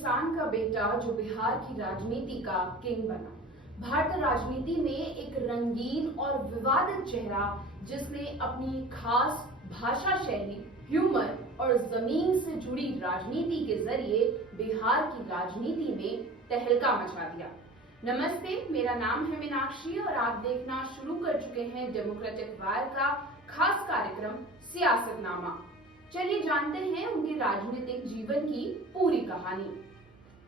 किसान का बेटा जो बिहार की राजनीति का किंग बना। भारतीय राजनीति में एक रंगीन और विवादित चेहरा जिसने अपनी खास भाषा शैली, ह्यूमर और जमीन से जुड़ी राजनीति के जरिए बिहार की राजनीति में तहलका मचा दिया। नमस्ते, मेरा नाम है मीनाक्षी और आप देखना शुरू कर चुके हैं डेमोक्रेटिक वायर का खास कार्यक्रम सियासतनामा। चलिए जानते हैं उनके राजनीतिक जीवन की पूरी कहानी।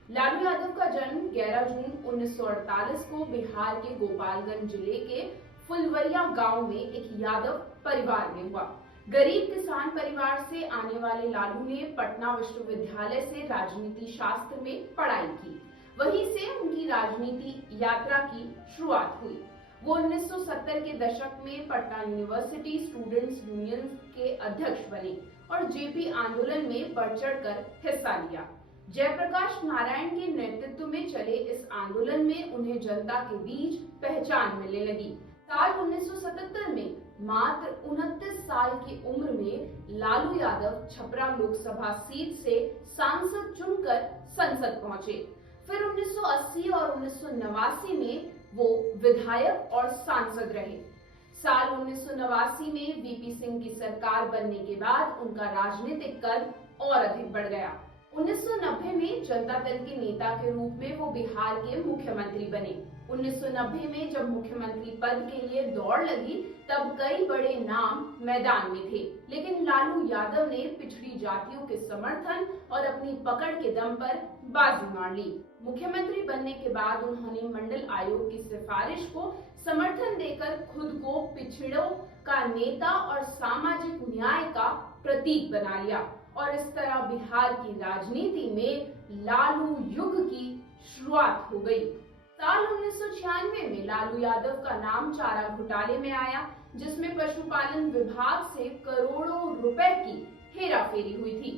लालू यादव का जन्म 11 जून 1948 को बिहार के गोपालगंज जिले के फुलवरिया गांव में एक यादव परिवार में हुआ। गरीब किसान परिवार से आने वाले लालू ने पटना विश्वविद्यालय से राजनीति शास्त्र में पढ़ाई की। वहीं से उनकी राजनीति यात्रा की शुरुआत हुई। वो 1970 के दशक में पटना यूनिवर्सिटी स्टूडेंट्स यूनियन के अध्यक्ष बने और जेपी आंदोलन में बढ़ चढ़कर हिस्सा लिया। जयप्रकाश नारायण के नेतृत्व में चले इस आंदोलन में उन्हें जनता के बीच पहचान मिलने लगी। साल 1977 में मात्र 29 साल की उम्र में लालू यादव छपरा लोकसभा सीट से सांसद चुनकर संसद पहुंचे। फिर 1980 और 1989 में वो विधायक और सांसद रहे। साल 1989 में वीपी सिंह की सरकार बनने के बाद उनका राजनीतिक कद और अधिक बढ़ गया। 1990 में जनता दल के नेता के रूप में वो बिहार के मुख्यमंत्री बने। 1990 में जब मुख्यमंत्री पद के लिए दौड़ लगी तब कई बड़े नाम मैदान में थे, लेकिन लालू यादव ने पिछड़ी जातियों के समर्थन और अपनी पकड़ के दम पर बाजी मार ली। मुख्यमंत्री बनने के बाद उन्होंने मंडल आयोग की सिफारिश को समर्थन देकर खुद को पिछड़ों का नेता और सामाजिक न्याय का प्रतीक बना लिया और इस तरह बिहार की राजनीति में लालू युग की शुरुआत हो गई। साल 1996 में लालू यादव का नाम चारा घोटाले में आया, जिसमें पशुपालन विभाग से करोड़ों रुपए की हेराफेरी हुई थी।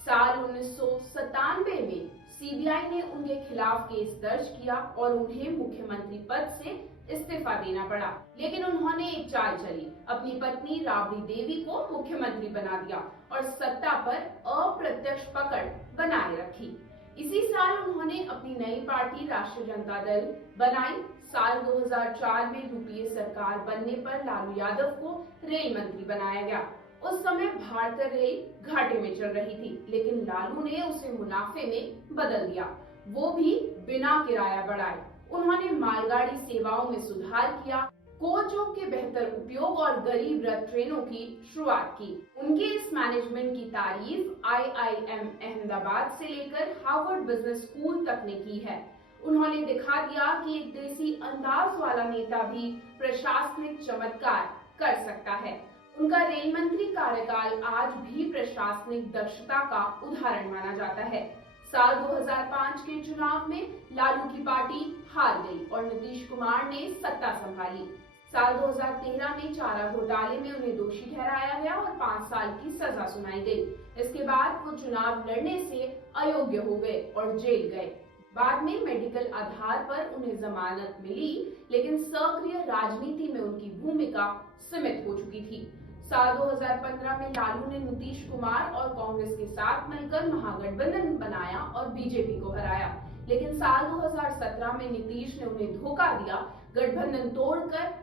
साल 1997 में सीबीआई ने उनके खिलाफ केस दर्ज किया और उन्हें मुख्यमंत्री पद से इस्तीफा देना पड़ा, लेकिन उन्होंने एक चाल चली। अपनी पत्नी राबड़ी देवी को मुख्यमंत्री बना दिया और सत्ता पर अप्रत्यक्ष पकड़ बनाए रखी। इसी साल उन्होंने अपनी नई पार्टी राष्ट्रीय जनता दल बनाई। साल 2004 में यूपीए सरकार बनने पर लालू यादव को रेल मंत्री बनाया गया। उस समय भारतीय रेल घाटे में चल रही थी, लेकिन लालू ने उसे मुनाफे में बदल दिया, वो भी बिना किराया बढ़ाए। उन्होंने मालगाड़ी सेवाओं में सुधार किया, कोचों के बेहतर उपयोग और गरीब रथ ट्रेनों की शुरुआत की। उनके इस मैनेजमेंट की तारीफ आईआईएम अहमदाबाद से लेकर हार्वर्ड बिजनेस स्कूल तक ने की है। उन्होंने दिखा दिया कि एक देसी अंदाज वाला नेता भी प्रशासनिक चमत्कार कर सकता है। उनका रेल मंत्री कार्यकाल आज भी प्रशासनिक दक्षता का उदाहरण माना जाता है। साल 2005 के चुनाव में लालू की पार्टी हार गई और नीतीश कुमार ने सत्ता संभाली। साल 2013 में चारा घोटाले में उन्हें दोषी ठहराया गया और 5 साल की सजा सुनाई गई। इसके बाद वो चुनाव लड़ने से अयोग्य हो गए और जेल गए। बाद में मेडिकल आधार पर उन्हें जमानत मिली, लेकिन सक्रिय राजनीति में उनकी भूमिका सीमित हो चुकी थी। साल 2015 में लालू ने नीतीश कुमार और कांग्रेस के साथ मिलकर महागठबंधन बनाया और बीजेपी को हराया, लेकिन साल 2017 में नीतीश ने उन्हें धोखा दिया, गठबंधन तोड़कर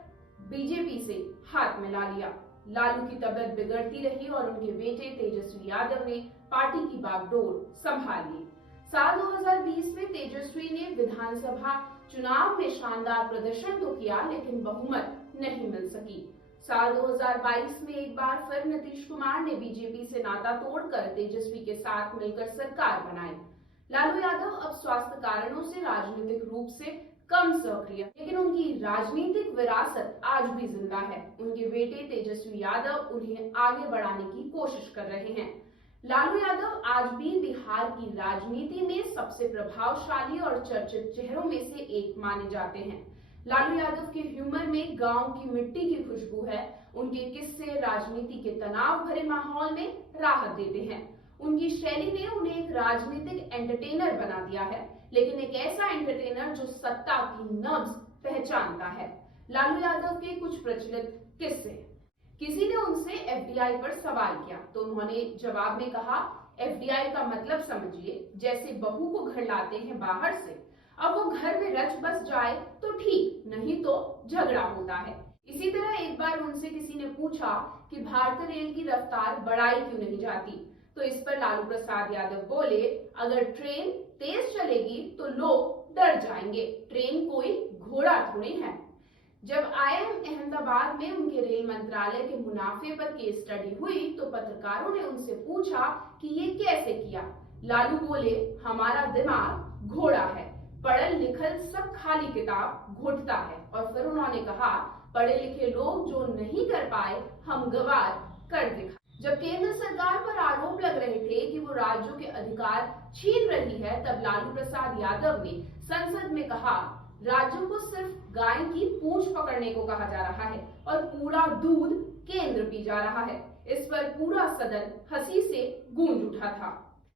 बीजेपी से हाथ मिला लिया। लालू की तबीयत बिगड़ती रही और उनके बेटे तेजस्वी यादव ने पार्टी की बागडोर संभाल ली। साल 2020 में तेजस्वी ने विधानसभा चुनाव में शानदार प्रदर्शन तो किया, लेकिन बहुमत नहीं मिल सकी। साल 2022 में एक बार फिर नीतीश कुमार ने बीजेपी से नाता तोड़कर तेजस्वी के साथ मिलकर सरकार बनाई। लालू यादव अब स्वास्थ्य कारणों से राजनीतिक रूप से कम सक्रिय, लेकिन उनकी राजनीतिक विरासत आज भी जिंदा है। उनके बेटे तेजस्वी यादव उन्हें आगे बढ़ाने की कोशिश कर रहे हैं। लालू यादव आज भी बिहार की राजनीति में सबसे प्रभावशाली और चर्चित चेहरों में से एक माने जाते हैं। लालू यादव के ह्यूमर में गांव की मिट्टी की खुशबू है। उनके किस्से राजनीति के तनाव भरे माहौल में राहत देते हैं। उनकी शैली ने उन्हें एक राजनीतिक एंटरटेनर बना दिया है, लेकिन एक ऐसा एंटरटेनर जो सत्ता की नब्ज पहचानता है। लालू यादव के कुछ प्रचलित किस्से। किसी ने उनसे एफडीआई पर सवाल किया तो उन्होंने जवाब में कहा एफडीआई का मतलब समझिए, जैसे बहू को घर लाते हैं बाहर से, अब वो घर में रच बस जाए तो ठीक, नहीं तो झगड़ा होता है। इसी तरह एक बार उनसे किसी ने पूछा कि भारतीय रेल की रफ्तार बढ़ाई क्यों नहीं जाती, तो इस पर लालू प्रसाद यादव बोले, अगर ट्रेन तेज चलेगी तो लोग डर जाएंगे, ट्रेन कोई घोड़ा थोड़ी है। जब आईआईएम अहमदाबाद में उनके रेल मंत्रालय के मुनाफे पर केस स्टडी हुई तो पत्रकारों ने उनसे पूछा कि ये कैसे किया। लालू बोले, हमारा दिमाग घोड़ा है, पढ़ल लिखल सब खाली किताब घोटता है। और फिर उन्होंने कहा, पढ़े लिखे लोग जो नहीं कर पाए हम गवार कर दिखा। जब केंद्र सरकार पर आरोप लग रहे थे कि वो राज्यों के अधिकार छीन रही है, तब लालू प्रसाद यादव ने संसद में कहा, राज्यों को सिर्फ गाय की पूंछ पकड़ने को कहा जा रहा है और पूरा दूध केंद्र पी जा रहा है। इस पर पूरा सदन हंसी से गूंज उठा था।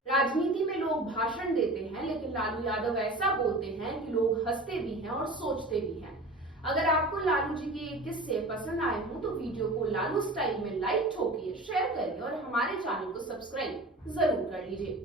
राजनीति में लोग भाषण देते हैं, लेकिन लालू यादव ऐसा बोलते हैं कि लोग हंसते भी हैं और सोचते भी हैं। अगर आपको लालू जी के ये किस्से पसंद आए हों तो वीडियो को लालू स्टाइल में लाइक ठोकिए, शेयर करिए और हमारे चैनल को सब्सक्राइब जरूर कर लीजिए।